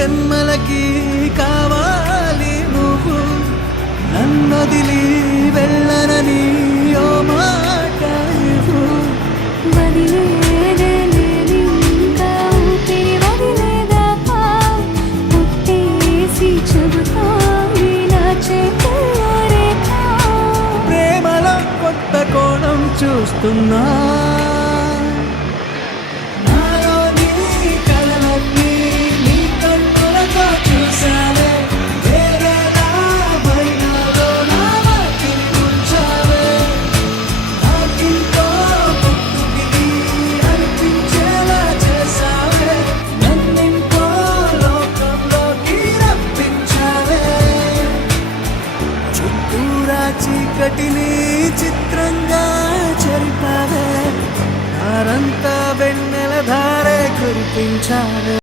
జన్మలకి కావాలి నువ్వు, నన్నొదిలి వెళ్ళనని ఓ మాట ఇవ్వు. ప్రేమలో కొత్త కోణం చూస్తున్నా, చీకటిని చిత్రంగా చెరిపావే, నారంతా వెన్నెల ధారే కురిపించావే.